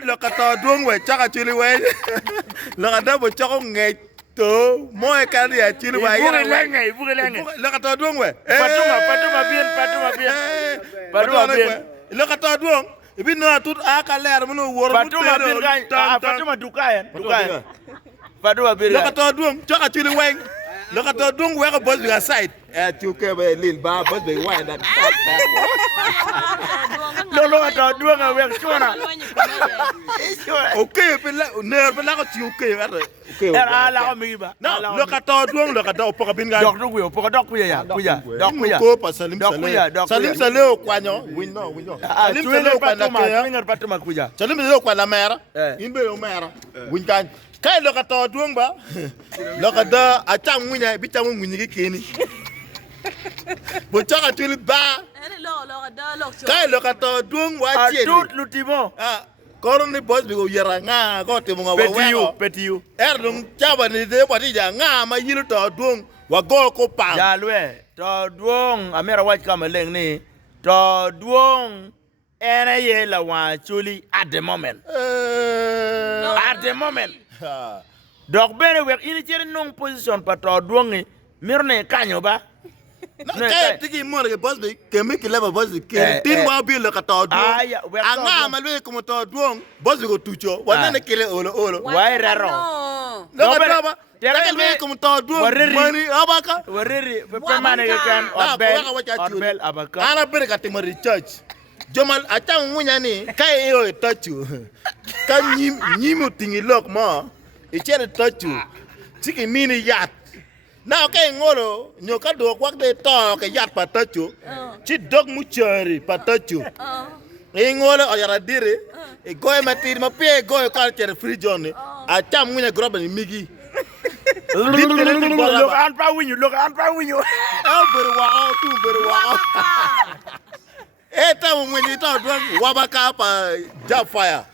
ni lo ka Todwong we chaka chili we. Lo ka da bo chako nge to mo e ka ya chili wa ya. Buge lenge. Lo ka Todwong we. Fatuma bien. Lo ka Todwong. Ibi no tut aka ler mo no wor mo. Fatuma dukayen. Fatuma bien. Lo ka Todwong chaka chili we. Lo ka Todwong we ka boss bi side. Chuke be lil ba boss be wa that. Lo ka Todwong we chona. Okay, pe la ko ti okay ara. Okay. Ala ko mi ba. No, lo ka Todwong lo ka da opoka bin ga. Dok kuya. Ko pa salim sale o kwanyo. We know. Salim sale o kwanyo. Fatuma kuya. Salim sale o kwanyo mera. Inbe o mera. Win kan. Kai lo ka Todwong ba. Lo ka da acha munya bi cha munyi kini. Bo cha ka tuli ba. Kai lo ka Todwong wa tie. Adut lutimo. Koron ni boss bi go yera nga ko te mo nga wa. Petiu. Dum chaba ni de pati ja nga ma yilu Todwong wa go ko pa. Ya lwe Todwong amera watch kama leng ni Todwong ene ye la wa chuli at the moment. At the moment. Dok bene wek ini chere nong position pa Todwong ni mirne kanyo ba. Kaya tiki mo ke boss bi ke mi ke leva boss ke tin wa bi lo ka Todwong. Anga ma lwe ko Todwong boss bi go tucho wa ne kele olo. Wai raro. Lo ka ba. Tere lwe ko Todwong mani abaka. Wariri pe mane ke kan Odbel abaka. Ana bere ka timori church. Jomal ata munya ni kai e touchu. Kan nyimu tingi lok mo. E chere touchu. Tiki mini yat. Now kay ngoro nyoka do kwak de to ke yat patachu chi dog mu chari patachu e ngoro ayara dire e goy matir ma pe goy culture free zone a cham munya groba ni migi look and pa winyu beru wa e ta mu ni to do wabaka pa job fire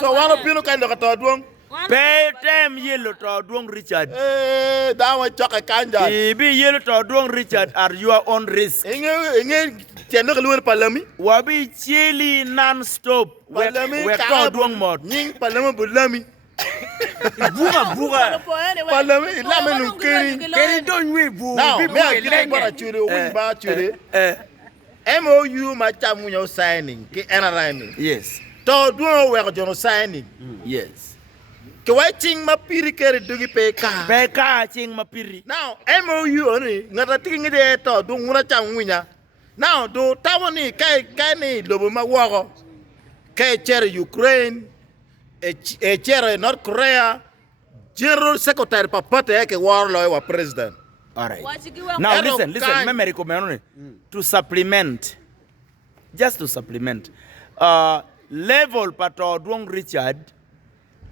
so wano pino kan do ka Todwong pay them yellow Todwong Richard. That one choke kanja. Be yellow Todwong Richard are your own risk. Tiendo ke luar palami. Wabi chili non-stop. Palami we Todwong mod. Ning palami bulami. Buga. Palami lame nukeri. Keri don't we bu. Now me a kile bara chure win ba chure. MOU macha munyo signing ke NRI. Yes. Todwong we ko jono signing. Yes. Kawai ching mapiri kere dugi peka. Peka ching mapiri. Now MOU oni ngata tiki ngide Todwong ngura chang winya. Now do tawani kai ni lobo mawago. Kai chere Ukraine, e chere North Korea. General Secretary papate ke warlo wa president. All right. Now listen. Memory ko to supplement. Just to supplement. Level pa Todwong Richard.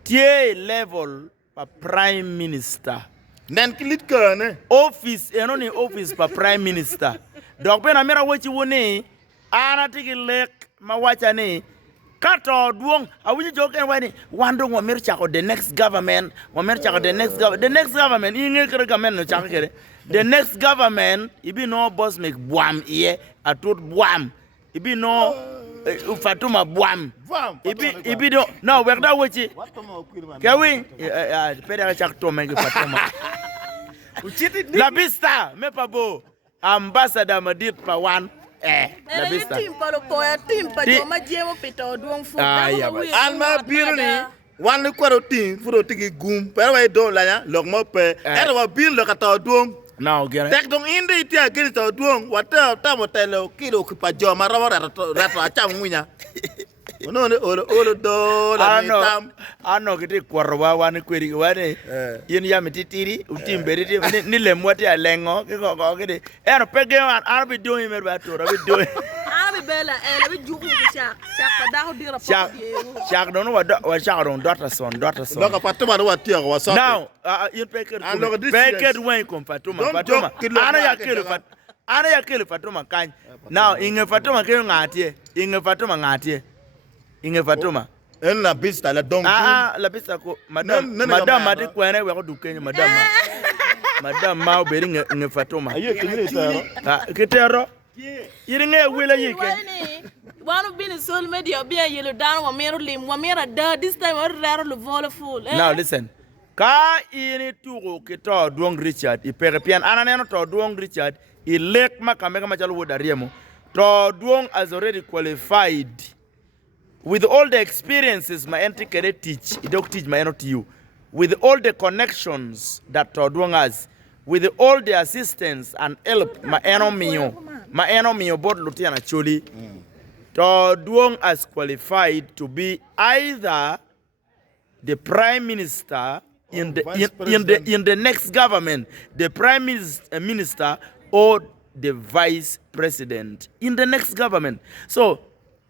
Tie level pa prime minister. Nen kilit ka ne. Office enoni office pa prime minister. Dok pena mera wachi woni ana tiki lek ma wacha ni ka Todwong awinyi joken wani wando wa mer chako the next government the next government inge kere government no chako kere the next government ibi no boss make bwam iye atot bwam ibi no Fatuma bwam ibi do no we da wochi kawi peda chak to menge Fatuma la vista me pabo ambassador madit pa wan la vista tim pa jo ma jemo pito Todwong fu an ma birni wan ko tin furo tigi gum per way do la ya lok mo pe wa bin lo ka Todwong now get tek dong indi ti agiri Todwong wata ta motelo kilo ki pa jo ma rato acha munya no ne olo do la mitam ano kiti kwarwa wan kweri wane yin ya mititiri utimberi ni lemwati alengo ko kiti eno pege wan arbi doing me ba to rabi doing abi bela bi juku chak pa daho dira po chak don wa chak don daughter son loka Fatuma no wati wa so now yin peke wen kom Fatuma ana ya kele Fatuma kan now inge Fatuma ke ngatie inge Fatuma en la pista la donc la pista ko madam madi kwene we ko dukenye madam ma oberi nge Fatuma ayo kinire taro kitero Iringe wila yike. One of being social media, be a yellow down, one mirror limb, one mirror dirt, this time or rare full. Now listen. Ka ini tugo ke Todwong Richard, I perepian ananeno Todwong Richard, I lek makamega machalo wodariemo. Todwong has already qualified with all the experiences my entry can teach. I don't teach my to you. With all the connections that Todwong has, with all the assistance and help my enemy board Lieutenant Acholi, Todwong has qualified to be either the Prime Minister in the next government, the Prime Minister or the Vice President in the next government. So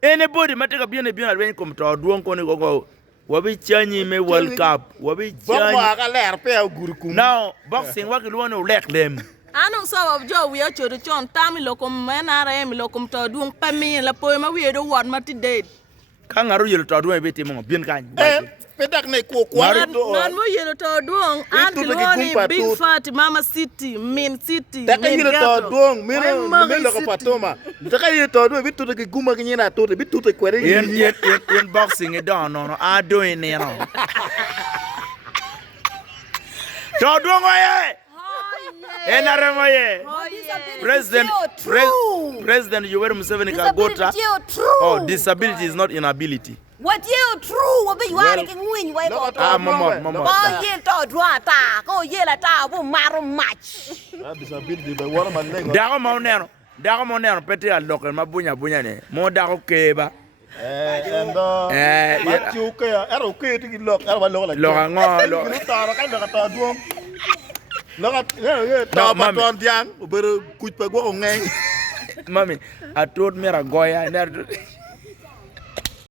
anybody might take a bien when come to Todwong go wabi chanyi me World Cup wabi chanyi. Now boxing what you want to let them. I know some of Joe we are to John Tammy locum manara locum Todwong pami la poema we don't want my date. Kangaru you Todwong a bit more bien kind. Pedak ne ko kwa non mo yelo Todwong until one big fat mama city main city main Todwong mino ko patoma taka yelo Todwong bitu ke guma ke nyina to bitu te kwere in boxing it down no I doing it no Todwong oye enaremo ye President Yoweri Museveni Kagota. Oh, disability is not inability. What you true? What you are like win? Why not? Mama. Oh, ye to drata. Oh, ye la ta bu maru match. Disability but what am I leg? Dago monero pete a local mabunya ne. Mo dago keba. And you okay to look at what look like. Todwong. Look at Todwong young, but good for going. Mommy, I told me a goya.